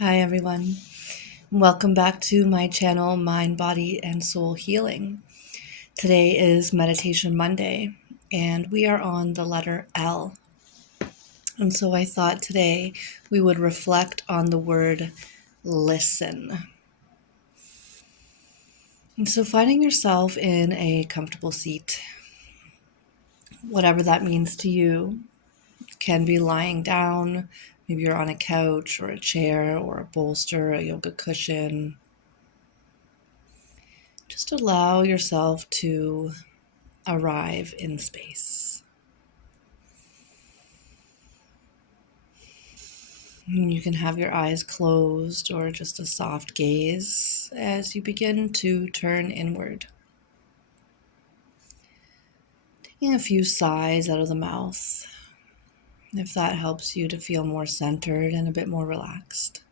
Hi, everyone. Welcome back to my channel, Mind, Body, and Soul Healing. Today is Meditation Monday, and we are on the letter L. And so I thought today we would reflect on the word listen. And so finding yourself in a comfortable seat, whatever that means to you, can be lying down. Maybe you're on a couch or a chair or a bolster, a yoga cushion. Just allow yourself to arrive in space. You can have your eyes closed or just a soft gaze as you begin to turn inward. Taking a few sighs out of the mouth, if that helps you to feel more centered and a bit more relaxed.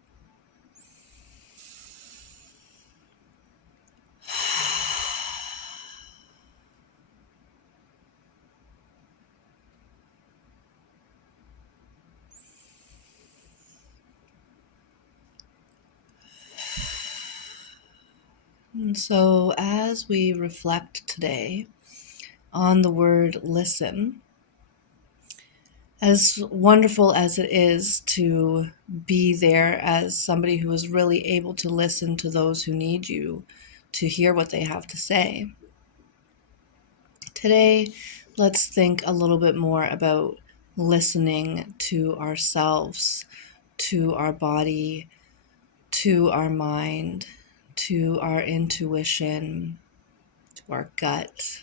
And so, as we reflect today on the word listen, as wonderful as it is to be there as somebody who is really able to listen to those who need you to hear what they have to say, today let's think a little bit more about listening to ourselves, to our body, to our mind, to our intuition, to our gut.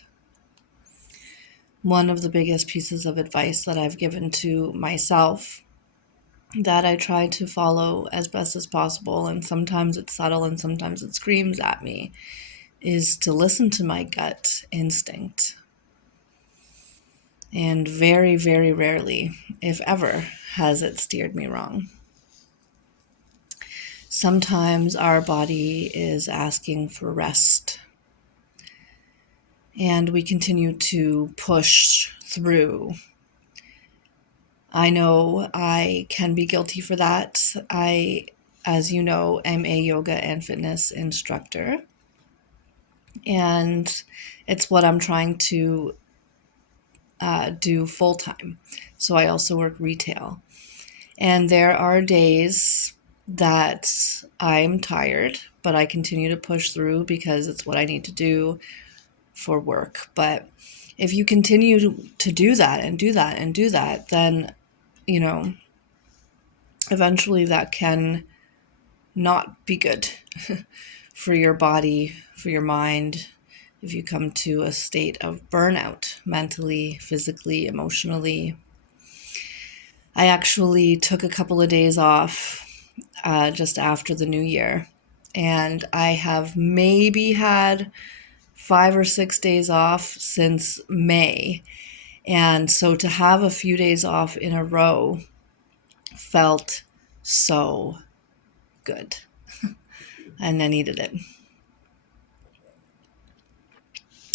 One of the biggest pieces of advice that I've given to myself that I try to follow as best as possible, and sometimes it's subtle and sometimes it screams at me, is to listen to my gut instinct. And very, very rarely, if ever, has it steered me wrong. Sometimes our body is asking for rest, and we continue to push through. I know I can be guilty for that. I, as you know, am a yoga and fitness instructor, and it's what I'm trying to do full time. So I also work retail. And there are days that I'm tired, but I continue to push through because it's what I need to do for work. But if you continue to do that and do that and do that, then, eventually that can not be good for your body, for your mind, if you come to a state of burnout, mentally, physically, emotionally. I actually took a couple of days off just after the new year, and I have maybe had 5 or 6 days off since May. And so to have a few days off in a row felt so good, and I needed it.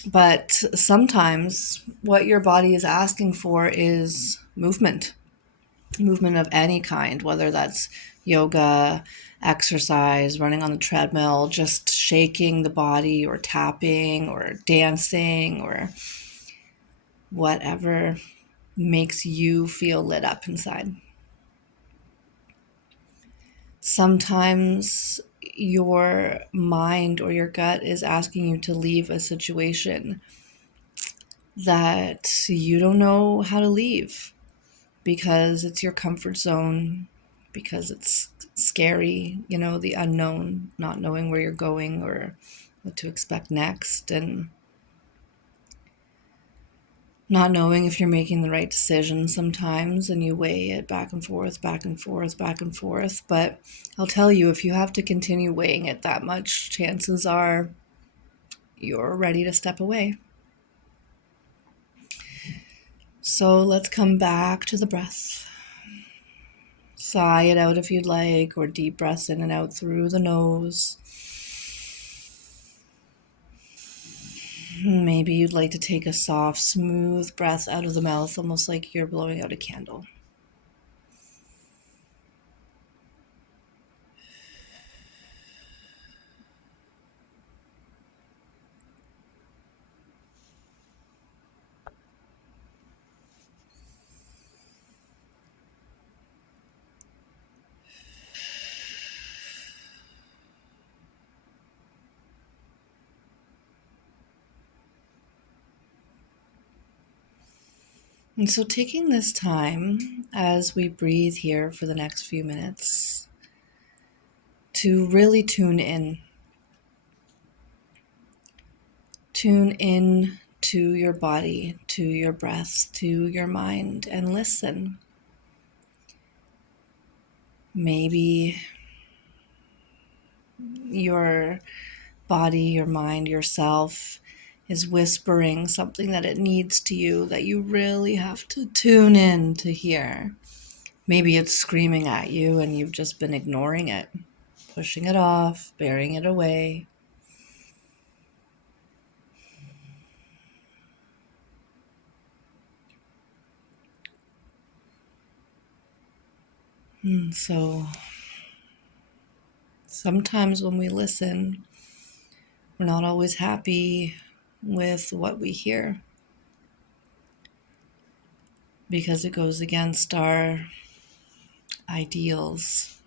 But sometimes what your body is asking for is movement of any kind, whether that's yoga, exercise, running on the treadmill, just shaking the body or tapping or dancing or whatever makes you feel lit up inside. Sometimes your mind or your gut is asking you to leave a situation that you don't know how to leave because it's your comfort zone, because it's scary, the unknown, not knowing where you're going or what to expect next, and not knowing if you're making the right decision sometimes, and you weigh it back and forth, back and forth, back and forth. But I'll tell you, if you have to continue weighing it that much, chances are you're ready to step away. So let's come back to the breath. Sigh it out if you'd like, or deep breaths in and out through the nose. Maybe you'd like to take a soft, smooth breath out of the mouth, almost like you're blowing out a candle. And so taking this time as we breathe here for the next few minutes to really tune in. Tune in to your body, to your breath, to your mind, and listen. Maybe your body, your mind, yourself is whispering something that it needs to you that you really have to tune in to hear. Maybe it's screaming at you and you've just been ignoring it, pushing it off, burying it away. And so sometimes when we listen, we're not always happy with what we hear because it goes against our ideals.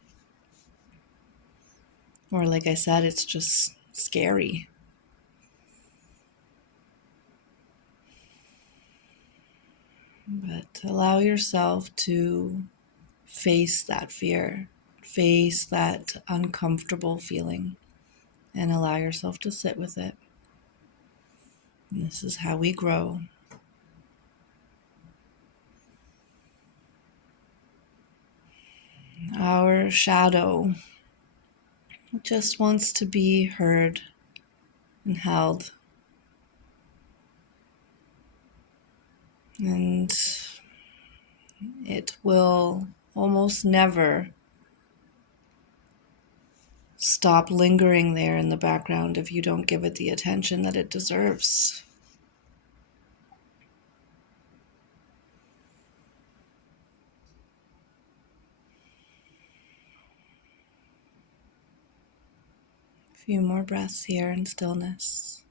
Or, like I said, it's just scary. But allow yourself to face that fear, face that uncomfortable feeling, and allow yourself to sit with it. And this is how we grow. Our shadow just wants to be heard and held. And it will almost never stop lingering there in the background if you don't give it the attention that it deserves. A few more breaths here in stillness.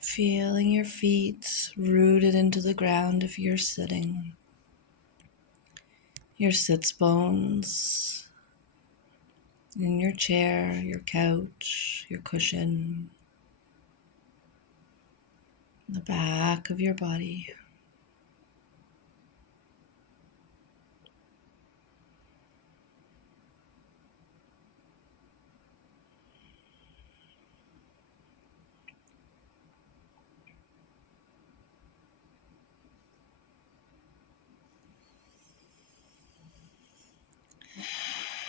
Feeling your feet rooted into the ground if you're sitting. Your sits bones in your chair, your couch, your cushion, the back of your body.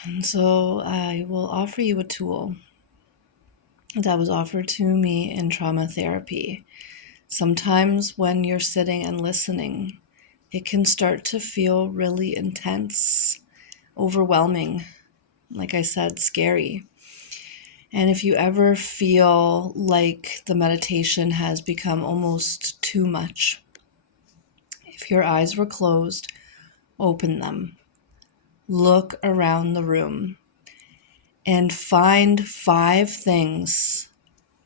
And so I will offer you a tool that was offered to me in trauma therapy. Sometimes when you're sitting and listening, it can start to feel really intense, overwhelming, like I said, scary. And if you ever feel like the meditation has become almost too much, if your eyes were closed, open them. Look around the room and find 5 things.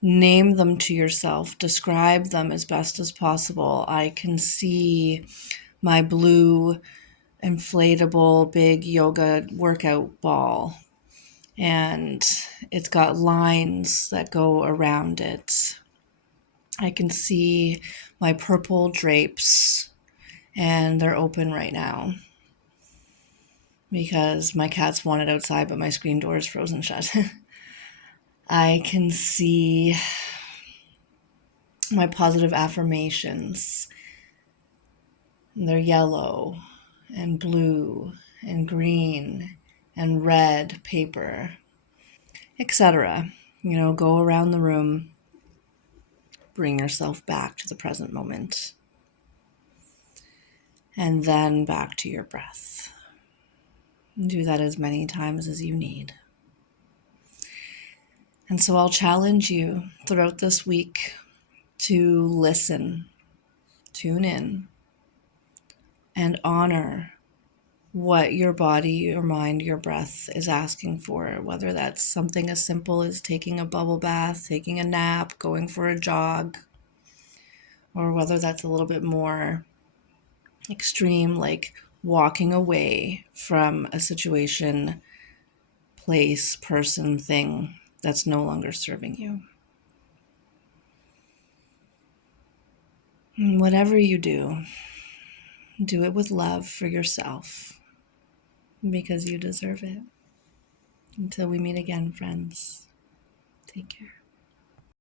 Name them to yourself. Describe them as best as possible. I can see my blue inflatable big yoga workout ball, and it's got lines that go around it. I can see my purple drapes, and they're open right now because my cats wanted outside, but my screen door is frozen shut. I can see my positive affirmations. They're yellow and blue and green and red paper, etc. Go around the room, bring yourself back to the present moment. and then back to your breath. Do that as many times as you need. And so I'll challenge you throughout this week to listen, tune in, and honor what your body, your mind, your breath is asking for, whether that's something as simple as taking a bubble bath, taking a nap, going for a jog, or whether that's a little bit more extreme, like walking away from a situation, place, person, thing that's no longer serving you. And whatever you do it with love for yourself because you deserve it. Until we meet again, friends, take care.